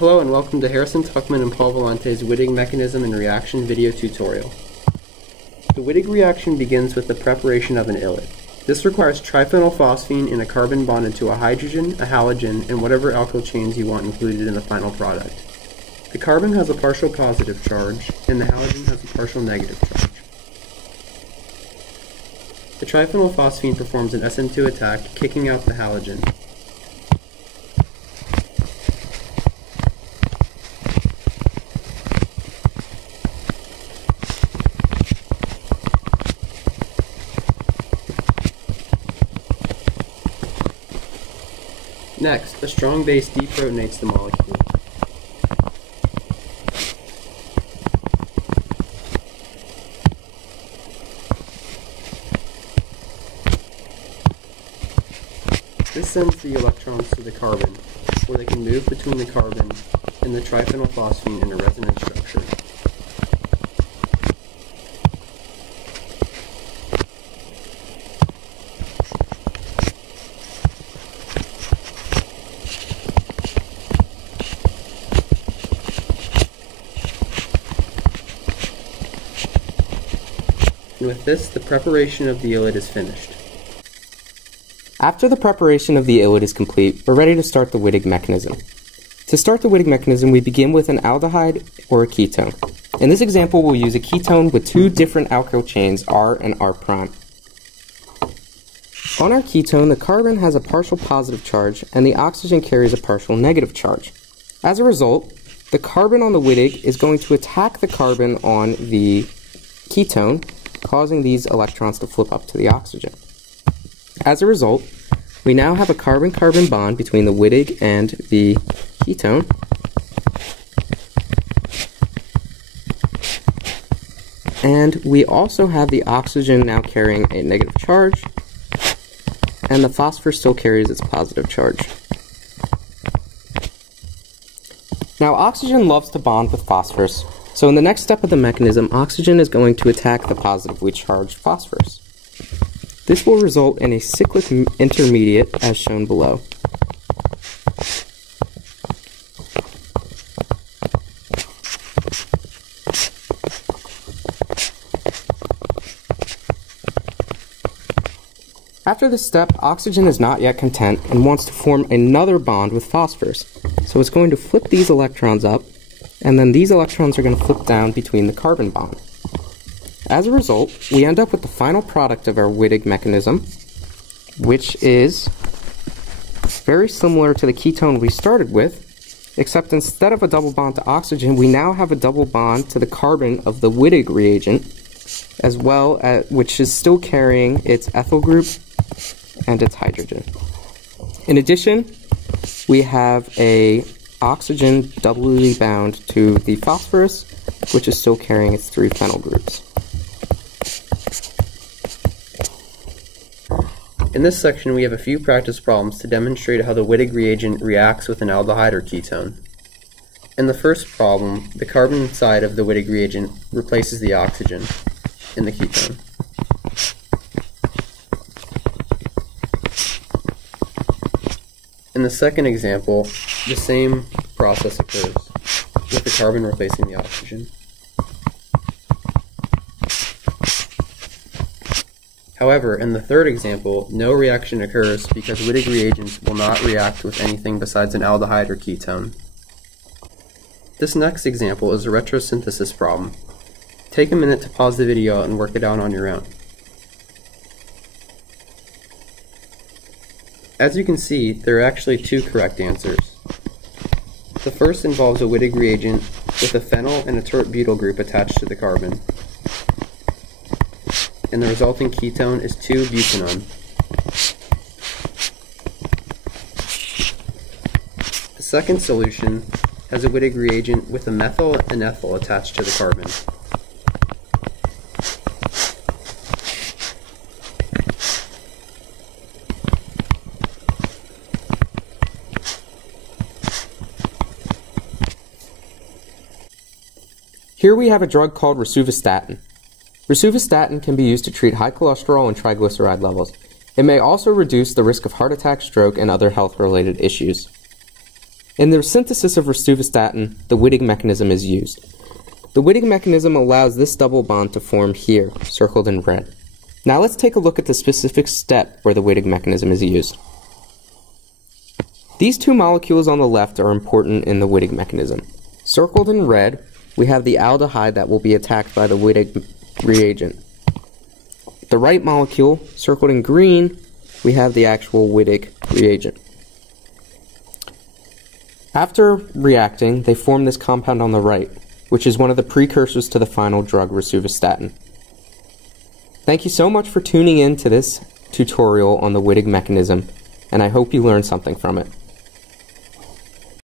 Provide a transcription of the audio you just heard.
Hello and welcome to Harrison Tuckman and Paul Volante's Wittig mechanism and reaction video tutorial. The Wittig reaction begins with the preparation of an ylide. This requires triphenylphosphine in a carbon bonded to a hydrogen, a halogen, and whatever alkyl chains you want included in the final product. The carbon has a partial positive charge, and the halogen has a partial negative charge. The triphenylphosphine performs an SN2 attack, kicking out the halogen. Next, a strong base deprotonates the molecule. This sends the electrons to the carbon, where they can move between the carbon and the triphenylphosphine in a resonance structure. And with this, the preparation of the ylide is finished. After the preparation of the ylide is complete, we're ready to start the Wittig mechanism. To start the Wittig mechanism, we begin with an aldehyde or a ketone. In this example, we'll use a ketone with two different alkyl chains, R and R'. On our ketone, the carbon has a partial positive charge, and the oxygen carries a partial negative charge. As a result, the carbon on the Wittig is going to attack the carbon on the ketone, causing these electrons to flip up to the oxygen. As a result, we now have a carbon-carbon bond between the Wittig and the ketone. And we also have the oxygen now carrying a negative charge, and the phosphorus still carries its positive charge. Now, oxygen loves to bond with phosphorus, so in the next step of the mechanism, oxygen is going to attack the positively charged phosphorus. This will result in a cyclic intermediate as shown below. After this step, oxygen is not yet content and wants to form another bond with phosphorus. So it's going to flip these electrons up, and then these electrons are going to flip down between the carbon bond. As a result, we end up with the final product of our Wittig mechanism, which is very similar to the ketone we started with, except instead of a double bond to oxygen, we now have a double bond to the carbon of the Wittig reagent, as well as, which is still carrying its ethyl group and its hydrogen. In addition, we have a oxygen doubly bound to the phosphorus, which is still carrying its three phenyl groups. In this section, we have a few practice problems to demonstrate how the Wittig reagent reacts with an aldehyde or ketone. In the first problem, the carbon side of the Wittig reagent replaces the oxygen in the ketone. In the second example, the same process occurs, with the carbon replacing the oxygen. However, in the third example, no reaction occurs because Wittig reagents will not react with anything besides an aldehyde or ketone. This next example is a retrosynthesis problem. Take a minute to pause the video and work it out on your own. As you can see, there are actually two correct answers. The first involves a Wittig reagent with a phenyl and a tert-butyl group attached to the carbon, and the resulting ketone is 2-butanone. The second solution has a Wittig reagent with a methyl and ethyl attached to the carbon. Here we have a drug called rosuvastatin. Rosuvastatin can be used to treat high cholesterol and triglyceride levels. It may also reduce the risk of heart attack, stroke, and other health-related issues. In the synthesis of rosuvastatin, the Wittig mechanism is used. The Wittig mechanism allows this double bond to form here, circled in red. Now let's take a look at the specific step where the Wittig mechanism is used. These two molecules on the left are important in the Wittig mechanism. Circled in red, we have the aldehyde that will be attacked by the Wittig reagent. The right molecule, circled in green, we have the actual Wittig reagent. After reacting, they form this compound on the right, which is one of the precursors to the final drug, rosuvastatin. Thank you so much for tuning in to this tutorial on the Wittig mechanism, and I hope you learned something from it.